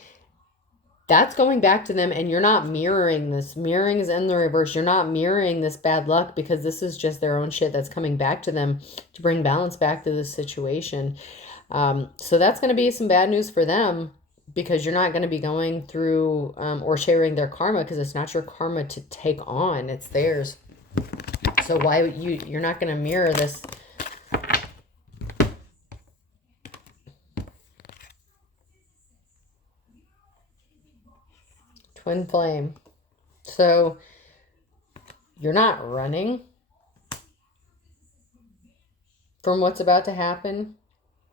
that's going back to them, and you're not mirroring this. Mirroring is in the reverse. You're not mirroring this bad luck because this is just their own shit that's coming back to them to bring balance back to this situation. So that's going to be some bad news for them, because you're not going to be going through or sharing their karma, because it's not your karma to take on. It's theirs. So why you're not going to mirror this. Twin flame. So you're not running from what's about to happen.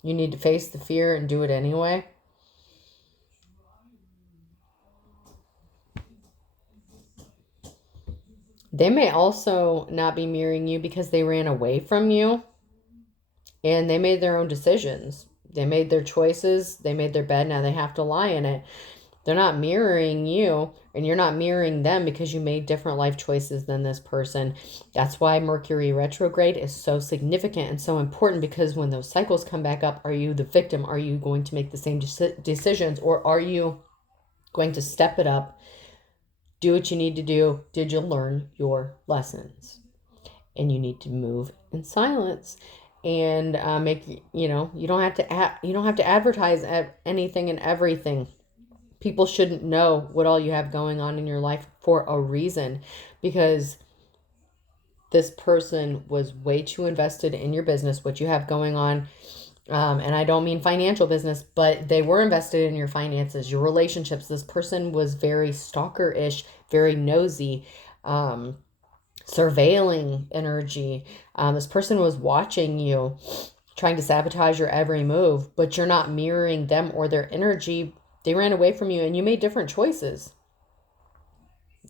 You need to face the fear and do it anyway. They may also not be mirroring you because they ran away from you and they made their own decisions. They made their choices. They made their bed. Now they have to lie in it. They're not mirroring you, and you're not mirroring them because you made different life choices than this person. That's why Mercury retrograde is so significant and so important, because when those cycles come back up, are you the victim? Are you going to make the same decisions, or are you going to step it up, do what you need to do? Did you learn your lessons? And you need to move in silence and you don't have to advertise anything and everything. People shouldn't know what all you have going on in your life for a reason, because this person was way too invested in your business, what you have going on. And I don't mean financial business, but they were invested in your finances, your relationships. This person was very stalker-ish, very nosy, surveilling energy. This person was watching you, trying to sabotage your every move, but you're not mirroring them or their energy. They ran away from you and you made different choices.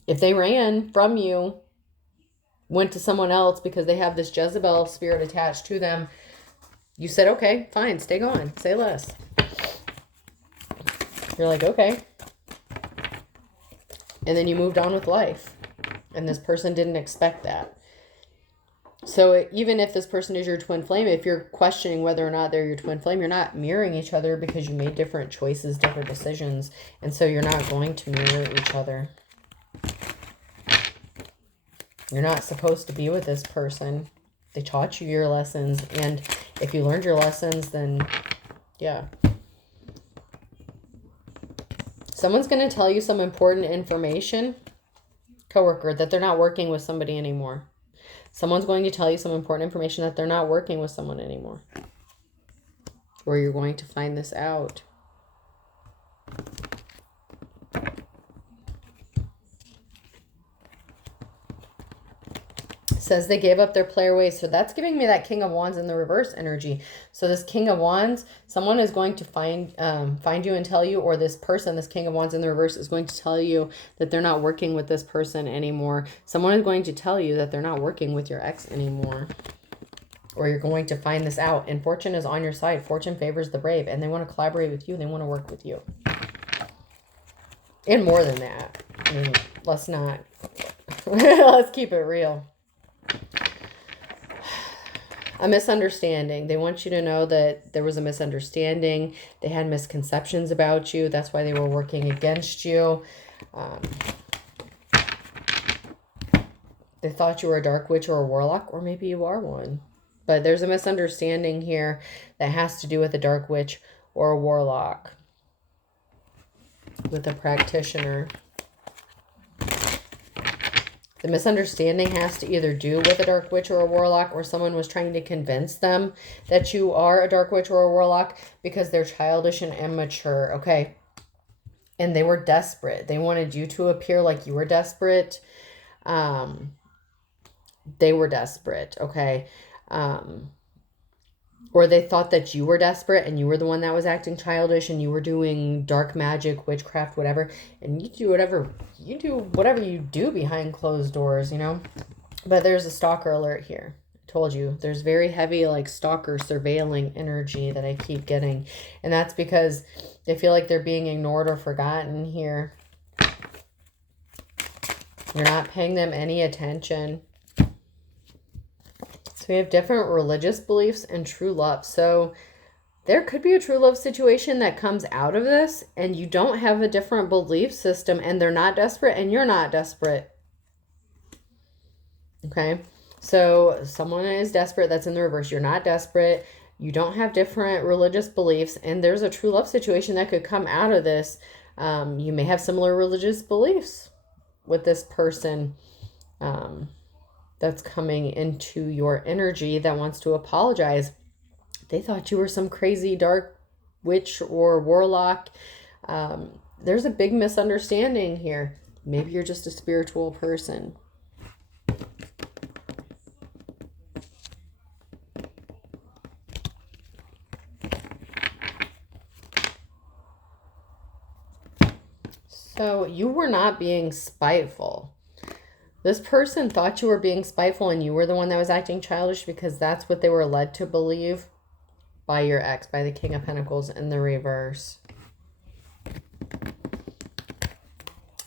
If they ran from you, went to someone else because they have this Jezebel spirit attached to them, you said, okay, fine, stay gone, say less. You're like, okay. And then you moved on with life. And this person didn't expect that. So even if this person is your twin flame, if you're questioning whether or not they're your twin flame, you're not mirroring each other because you made different choices, different decisions. And so you're not going to mirror each other. You're not supposed to be with this person. They taught you your lessons. And if you learned your lessons, then yeah. Someone's going to tell you some important information, coworker, that they're not working with somebody anymore. Someone's going to tell you some important information that they're not working with someone anymore. Or you're going to find this out. Says they gave up their player ways. So that's giving me that King of Wands in the reverse energy. So this King of Wands, someone is going to find you and tell you, or this person, this King of Wands in the reverse, is going to tell you that they're not working with this person anymore. Someone is going to tell you that they're not working with your ex anymore. Or you're going to find this out. And fortune is on your side. Fortune favors the brave. And they want to collaborate with you. They want to work with you. And more than that. I mean, let's not. Let's keep it real. A misunderstanding. They want you to know that there was a misunderstanding. They had misconceptions about you. That's why they were working against you. They thought you were a dark witch or a warlock, or maybe you are one. But there's a misunderstanding here that has to do with a dark witch or a warlock. With a practitioner. The misunderstanding has to either do with a dark witch or a warlock, or someone was trying to convince them that you are a dark witch or a warlock because they're childish and immature, okay? And they were desperate. They wanted you to appear like you were desperate. They were desperate, okay? Or they thought that you were desperate and you were the one that was acting childish and you were doing dark magic, witchcraft, whatever. And you do whatever you do behind closed doors, you know. But there's a stalker alert here. I told you, there's very heavy like stalker surveilling energy that I keep getting. And that's because they feel like they're being ignored or forgotten here. You're not paying them any attention. So we have different religious beliefs and true love. So there could be a true love situation that comes out of this and you don't have a different belief system and they're not desperate and you're not desperate. Okay. So someone is desperate. That's in the reverse. You're not desperate. You don't have different religious beliefs and there's a true love situation that could come out of this. You may have similar religious beliefs with this person. That's coming into your energy that wants to apologize. They thought you were some crazy dark witch or warlock. There's a big misunderstanding here. Maybe you're just a spiritual person. So you were not being spiteful. This person thought you were being spiteful and you were the one that was acting childish because that's what they were led to believe by your ex, by the King of Pentacles in the reverse.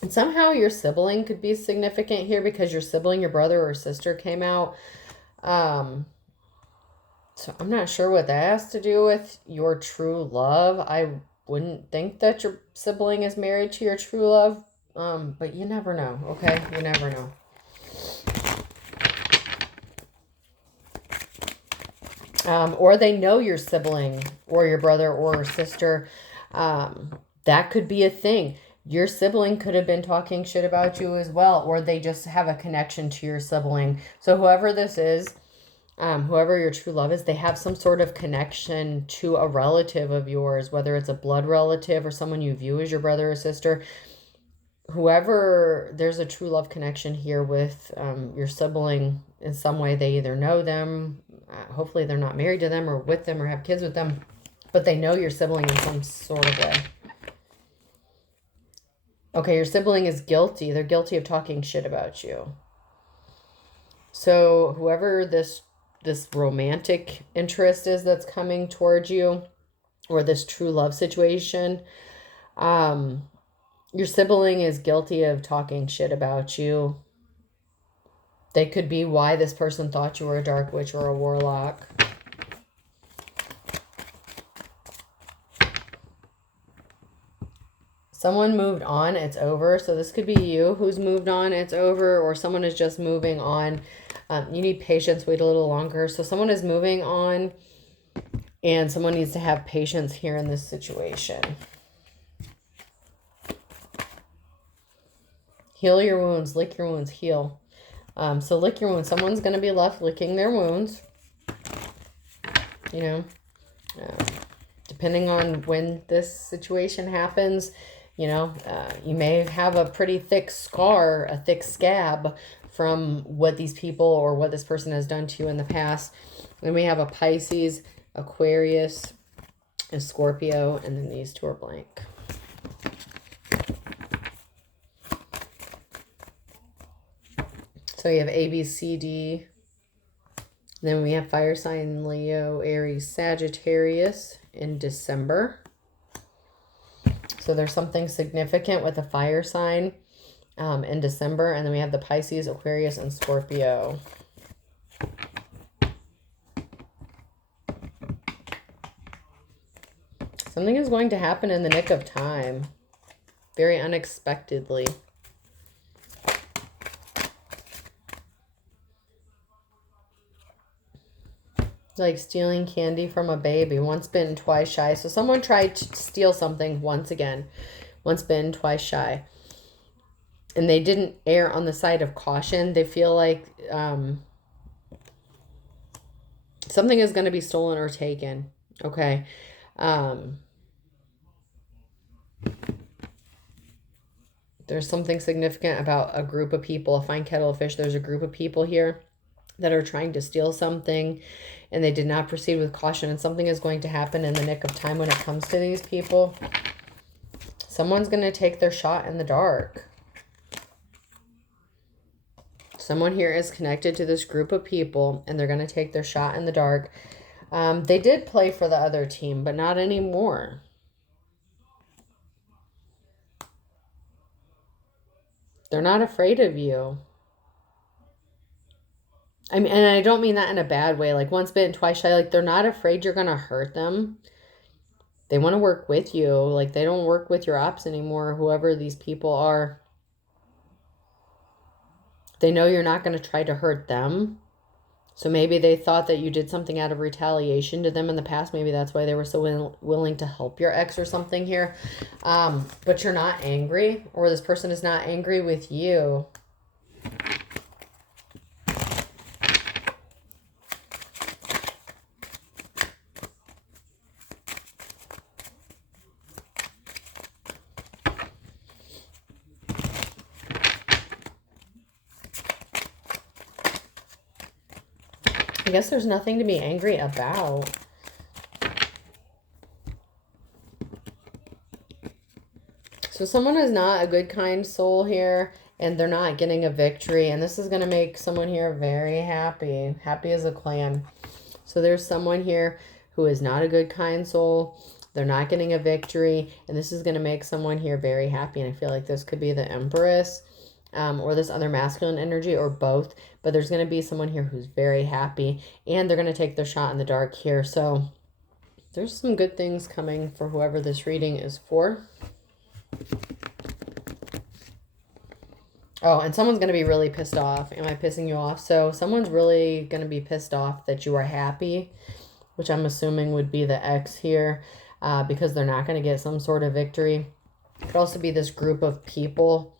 And somehow your sibling could be significant here because your sibling, your brother or sister came out. So I'm not sure what that has to do with your true love. I wouldn't think that your sibling is married to your true love. But you never know, okay? You never know. Or they know your sibling or your brother or sister. That could be a thing. Your sibling could have been talking shit about you as well, or they just have a connection to your sibling. So whoever this is, whoever your true love is, they have some sort of connection to a relative of yours, whether it's a blood relative or someone you view as your brother or sister. Whoever, there's a true love connection here with your sibling in some way. They either know them, hopefully they're not married to them or with them or have kids with them, but they know your sibling in some sort of way. Okay, your sibling is guilty. They're guilty of talking shit about you. So whoever this romantic interest is that's coming towards you, or this true love situation, your sibling is guilty of talking shit about you. They could be why this person thought you were a dark witch or a warlock. Someone moved on, it's over. So this could be you who's moved on, it's over, or someone is just moving on. You need patience, wait a little longer. So someone is moving on and someone needs to have patience here in this situation. Heal your wounds, lick your wounds, heal. So lick your wounds. Someone's going to be left licking their wounds. You know, depending on when this situation happens, you know, you may have a pretty thick scar, a thick scab from what these people or what this person has done to you in the past. Then we have a Pisces, Aquarius, a Scorpio, and then these two are blank. So you have A, B, C, D. Then we have fire sign Leo, Aries, Sagittarius in December. So there's something significant with the fire sign in December. And then we have the Pisces, Aquarius, and Scorpio. Something is going to happen in the nick of time. Very unexpectedly. Like stealing candy from a baby. Once bitten, twice shy. So someone tried to steal something once again. Once bitten, twice shy. And they didn't err on the side of caution. They feel like something is going to be stolen or taken. Okay. There's something significant about a group of people. A fine kettle of fish. There's a group of people here that are trying to steal something, and they did not proceed with caution, and something is going to happen in the nick of time when it comes to these people. Someone's going to take their shot in the dark. Someone here is connected to this group of people, and they're going to take their shot in the dark. They did play for the other team, but not anymore. They're not afraid of you. I mean, and I don't mean that in a bad way. Like once bitten, twice shy. Like they're not afraid you're going to hurt them. They want to work with you. Like they don't work with your ops anymore, whoever these people are. They know you're not going to try to hurt them. So maybe they thought that you did something out of retaliation to them in the past. Maybe that's why they were so willing to help your ex or something here. But you're not angry, or this person is not angry with you. I guess there's nothing to be angry about. So someone is not a good, kind soul here, and they're not getting a victory. And this is going to make someone here very happy. Happy as a clam. So there's someone here who is not a good, kind soul. They're not getting a victory. And this is going to make someone here very happy. And I feel like this could be the Empress. Or this other masculine energy, or both. But there's going to be someone here who's very happy, and they're going to take their shot in the dark here. So there's some good things coming for whoever this reading is for. Oh, and someone's going to be really pissed off. Am I pissing you off? So someone's really going to be pissed off that you are happy, which I'm assuming would be the ex here, because they're not going to get some sort of victory. It could also be this group of people.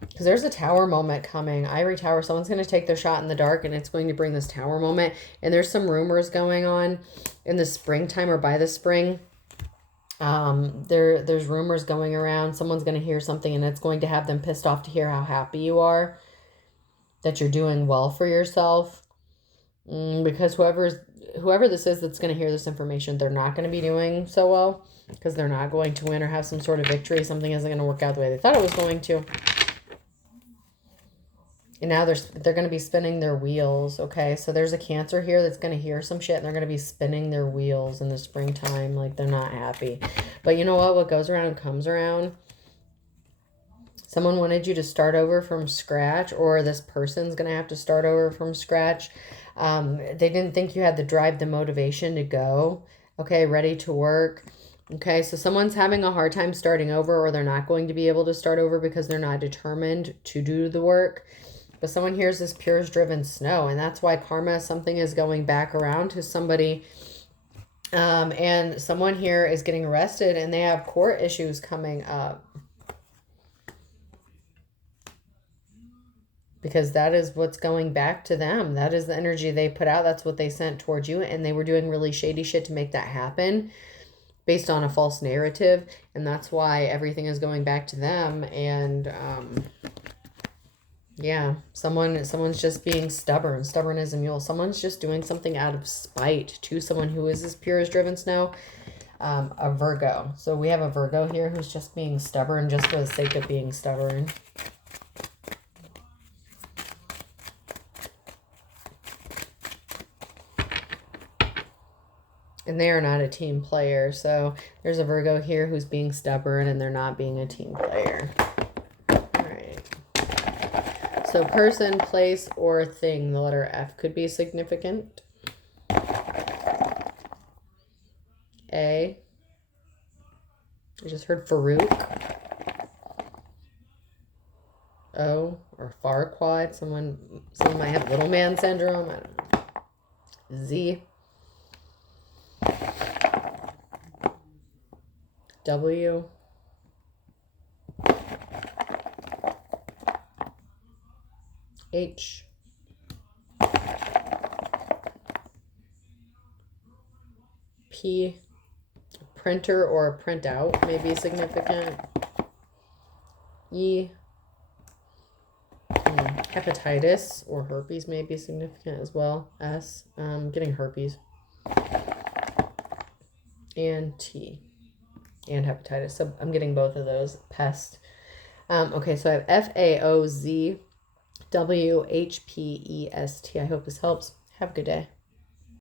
Because there's a tower moment coming. Ivory Tower. Someone's going to take their shot in the dark, and it's going to bring this tower moment. And there's some rumors going on in the springtime or by the spring. There's rumors going around. Someone's going to hear something, and it's going to have them pissed off to hear how happy you are. That you're doing well for yourself. Because whoever this is that's going to hear this information, they're not going to be doing so well. Because they're not going to win or have some sort of victory. Something isn't going to work out the way they thought it was going to. And now they're going to be spinning their wheels, okay? So there's a Cancer here that's going to hear some shit, and they're going to be spinning their wheels in the springtime like they're not happy. But you know what? What goes around comes around. Someone wanted you to start over from scratch, or this person's going to have to start over from scratch. They didn't think you had the drive, the motivation to go, okay, ready to work. Okay, so someone's having a hard time starting over, or they're not going to be able to start over because they're not determined to do the work. But someone hears this pure as driven snow, and that's why karma, something is going back around to somebody. And someone here is getting arrested, and they have court issues coming up. because that is what's going back to them. That is the energy they put out. That's what they sent towards you. And they were doing really shady shit to make that happen based on a false narrative. And that's why everything is going back to them. And, yeah, someone's just being stubborn. Stubborn as a mule. Someone's just doing something out of spite to someone who is as pure as driven snow. A Virgo. So we have a Virgo here who's just being stubborn just for the sake of being stubborn. And they are not a team player. So there's a Virgo here who's being stubborn and they're not being a team player. All right. So person, place, or thing, the letter F could be significant. A. I just heard Farouk. O, or Farquaad. Someone might have little man syndrome. I don't know. Z. W. H. P. A printer or a printout may be significant. E. Hepatitis or herpes may be significant as well. S. Getting herpes. And T. And hepatitis. So I'm getting both of those. Pest. Okay, so I have FAOZWHPEST. I hope this helps. Have a good day.